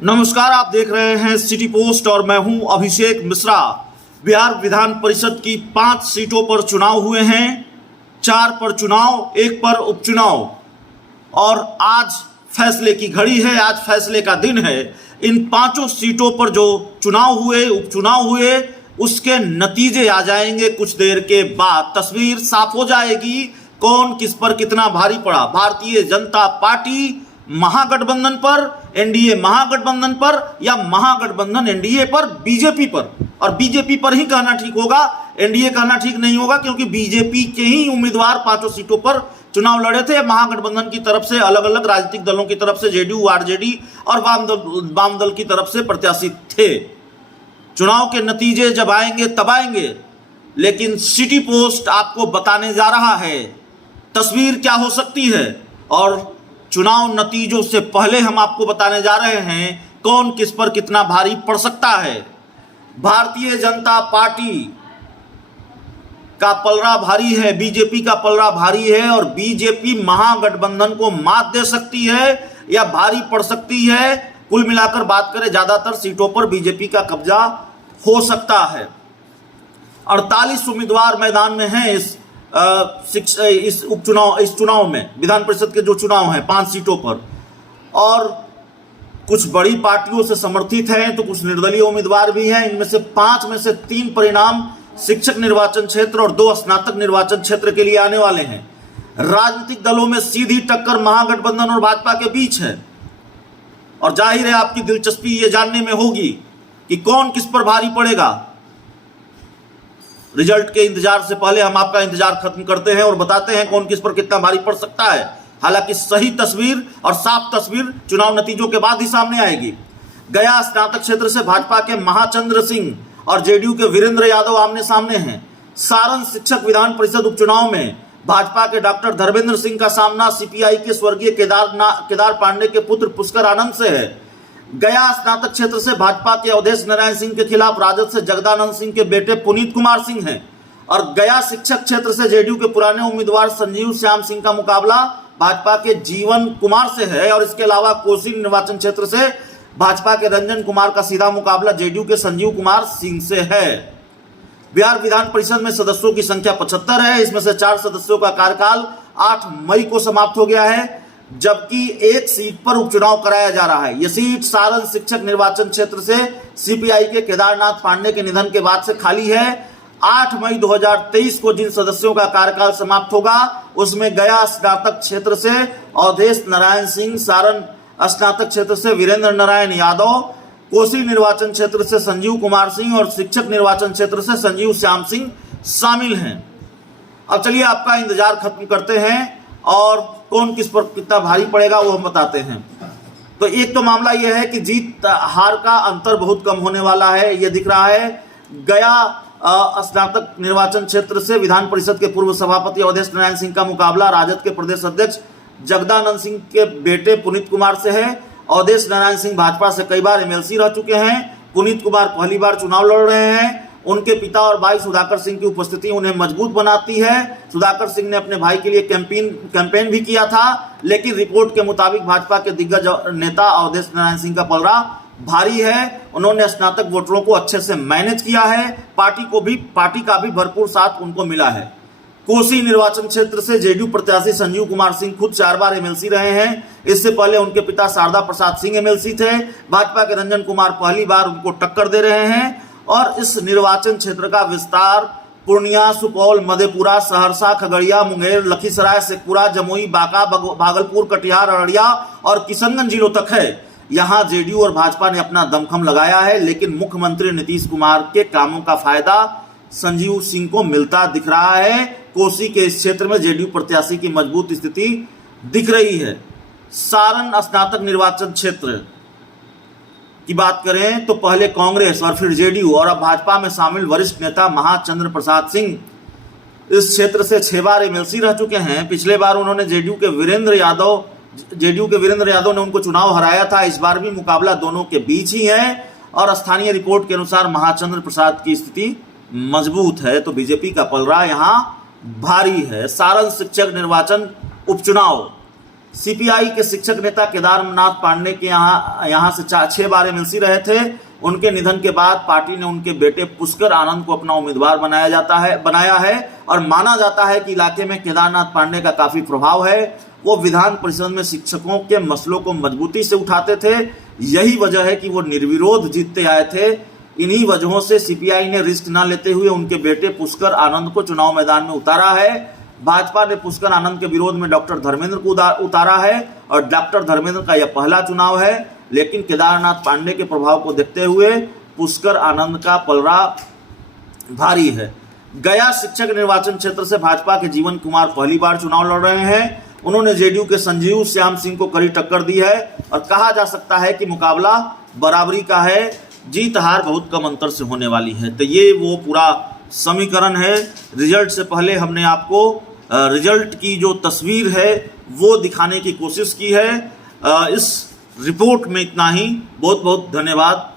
नमस्कार, आप देख रहे हैं सिटी पोस्ट और मैं हूं अभिषेक मिश्रा। बिहार विधान परिषद की 5 सीटों पर चुनाव हुए हैं। 4 पर चुनाव, 1 पर उपचुनाव और आज फैसले की घड़ी है, आज फैसले का दिन है। इन 5 सीटों पर जो चुनाव हुए, उपचुनाव हुए, उसके नतीजे आ जाएंगे कुछ देर के बाद। तस्वीर साफ हो जाएगी कौन किस पर कितना भारी पड़ा। भारतीय जनता पार्टी महागठबंधन पर, एनडीए महागठबंधन पर या महागठबंधन एनडीए पर, बीजेपी पर। और बीजेपी पर ही कहना ठीक होगा, एनडीए कहना ठीक नहीं होगा, क्योंकि बीजेपी के ही उम्मीदवार 5 सीटों पर चुनाव लड़े थे। महागठबंधन की तरफ से, अलग अलग राजनीतिक दलों की तरफ से, जेडीयू, आरजेडी और वाम दल की तरफ से प्रत्याशी थे। चुनाव के नतीजे जब आएंगे तब आएंगे, लेकिन सिटी पोस्ट आपको बताने जा रहा है तस्वीर क्या हो सकती है। और चुनाव नतीजों से पहले हम आपको बताने जा रहे हैं कौन किस पर कितना भारी पड़ सकता है। भारतीय जनता पार्टी का पलड़ा भारी है, बीजेपी का पलड़ा भारी है और बीजेपी महागठबंधन को मात दे सकती है या भारी पड़ सकती है। कुल मिलाकर बात करें, ज्यादातर सीटों पर बीजेपी का कब्जा हो सकता है। 48 उम्मीदवार मैदान में हैं इस उपचुनाव, इस चुनाव में, विधान परिषद के जो चुनाव हैं 5 सीटों पर। और कुछ बड़ी पार्टियों से समर्थित हैं तो कुछ निर्दलीय उम्मीदवार भी हैं। इनमें से 5 में से 3 परिणाम शिक्षक निर्वाचन क्षेत्र और 2 स्नातक निर्वाचन क्षेत्र के लिए आने वाले हैं। राजनीतिक दलों में सीधी टक्कर महागठबंधन और भाजपा के बीच है और जाहिर है आपकी दिलचस्पी ये जानने में होगी कि कौन किस पर भारी पड़ेगा। रिजल्ट के इंतजार से पहले हम आपका इंतजार खत्म करते हैं और बताते हैं कौन किस पर कितना भारी पड़ सकता है। हालांकि सही तस्वीर और साफ तस्वीर चुनाव नतीजों के बाद ही सामने आएगी। गया स्नातक क्षेत्र से भाजपा के महाचंद्र सिंह और जेडीयू के वीरेंद्र यादव आमने सामने हैं। सारण शिक्षक विधान परिषद उपचुनाव में भाजपा के डॉक्टर धर्मेंद्र सिंह का सामना सीपीआई के स्वर्गीय केदार पांडे के पुत्र पुष्कर आनंद से है। गया स्नातक क्षेत्र से भाजपा के अवधेश नारायण सिंह के खिलाफ राजद से जगदानंद सिंह के बेटे पुनीत कुमार सिंह हैं। और गया शिक्षक क्षेत्र से जेडीयू के पुराने उम्मीदवार संजीव श्याम सिंह का मुकाबला भाजपा के जीवन कुमार से है। और इसके अलावा कोसी निर्वाचन क्षेत्र से भाजपा के रंजन कुमार का सीधा मुकाबला जेडीयू के संजीव कुमार सिंह से है। बिहार विधान परिषद में सदस्यों की संख्या 75 है। इसमें से 4 सदस्यों का कार्यकाल 8 मई को समाप्त हो गया है, जबकि 1 सीट पर उपचुनाव कराया जा रहा है। यह सीट सारण शिक्षक निर्वाचन क्षेत्र से सीपीआई के केदारनाथ पांडे के निधन के बाद से खाली है। 8 मई 2023 को जिन सदस्यों का कार्यकाल समाप्त होगा उसमें गया स्नातक क्षेत्र से अवधेश नारायण सिंह, सारण स्नातक क्षेत्र से वीरेंद्र नारायण यादव, कोसी निर्वाचन क्षेत्र से संजीव कुमार सिंह और शिक्षक निर्वाचन क्षेत्र से संजीव श्याम सिंह शामिल हैं। अब चलिए आपका इंतजार खत्म करते हैं और कौन किस पर कितना भारी पड़ेगा वो हम बताते हैं। तो एक तो मामला यह है कि जीत हार का अंतर बहुत कम होने वाला है, ये दिख रहा है। गया स्नातक निर्वाचन क्षेत्र से विधान परिषद के पूर्व सभापति अवधेश नारायण सिंह का मुकाबला राजद के प्रदेश अध्यक्ष जगदानंद सिंह के बेटे पुनीत कुमार से है। अवधेश नारायण सिंह भाजपा से कई बार एमएलसी रह चुके हैं। पुनीत कुमार पहली बार चुनाव लड़ रहे हैं। उनके पिता और भाई सुधाकर सिंह की उपस्थिति उन्हें मजबूत बनाती है। सुधाकर सिंह ने अपने भाई के लिए कैंपेन भी किया था, लेकिन रिपोर्ट के मुताबिक भाजपा के दिग्गज नेता अवधेश नारायण सिंह का पलड़ा भारी है। उन्होंने स्नातक वोटरों को अच्छे से मैनेज किया है। पार्टी का भी भरपूर साथ उनको मिला है। कोसी निर्वाचन क्षेत्र से जेडीयू प्रत्याशी संजीव कुमार सिंह खुद 4 बार एमएलसी रहे हैं। इससे पहले उनके पिता शारदा प्रसाद सिंह एमएलसी थे। भाजपा के रंजन कुमार पहली बार उनको टक्कर दे रहे हैं। और इस निर्वाचन क्षेत्र का विस्तार पूर्णिया, सुपौल, मधेपुरा, सहरसा, खगड़िया, मुंगेर, लखीसराय, शेखपुरा, जमुई, बांका, भागलपुर, कटिहार, अररिया और किशनगंज जिलों तक है। यहां जेडीयू और भाजपा ने अपना दमखम लगाया है, लेकिन मुख्यमंत्री नीतीश कुमार के कामों का फायदा संजीव सिंह को मिलता दिख रहा है। कोसी के इस क्षेत्र में जेडीयू प्रत्याशी की मजबूत स्थिति दिख रही है। सारण स्नातक निर्वाचन क्षेत्र की बात करें तो पहले कांग्रेस और फिर जेडीयू और अब भाजपा में शामिल वरिष्ठ नेता महाचंद्र प्रसाद सिंह इस क्षेत्र से 6 बार एमएलसी रह चुके हैं। पिछले बार उन्होंने जेडीयू के वीरेंद्र यादव ने उनको चुनाव हराया था। इस बार भी मुकाबला दोनों के बीच ही है और स्थानीय रिपोर्ट के अनुसार महाचंद्र प्रसाद की स्थिति मजबूत है, तो बीजेपी का पलड़ा यहां भारी है। सारण शिक्षक निर्वाचन उपचुनाव सीपीआई के शिक्षक नेता केदारनाथ पांडे के यहाँ से 6 बार एमएलसी रहे थे। उनके निधन के बाद पार्टी ने उनके बेटे पुष्कर आनंद को अपना उम्मीदवार बनाया है और माना जाता है कि इलाके में केदारनाथ पांडे का काफी प्रभाव है। वो विधान परिषद में शिक्षकों के मसलों को मजबूती से उठाते थे। यही वजह है कि वो निर्विरोध जीतते आए थे। इन्हीं वजहों से सीपीआई ने रिस्क न लेते हुए उनके बेटे पुष्कर आनंद को चुनाव मैदान में उतारा है। भाजपा ने पुष्कर आनंद के विरोध में डॉक्टर धर्मेंद्र को उतारा है और डॉक्टर धर्मेंद्र का यह पहला चुनाव है। लेकिन केदारनाथ पांडे के प्रभाव को देखते हुए पुष्कर आनंद का पलड़ा भारी है। गया शिक्षक निर्वाचन क्षेत्र से भाजपा के जीवन कुमार पहली बार चुनाव लड़ रहे हैं। उन्होंने जेडीयू के संजीव श्याम सिंह को कड़ी टक्कर दी है और कहा जा सकता है कि मुकाबला बराबरी का है। जीत हार बहुत कम अंतर से होने वाली है। तो ये वो पूरा समीकरण है। रिजल्ट से पहले हमने आपको रिजल्ट की जो तस्वीर है वो दिखाने की कोशिश की है। इस रिपोर्ट में इतना ही। बहुत बहुत धन्यवाद।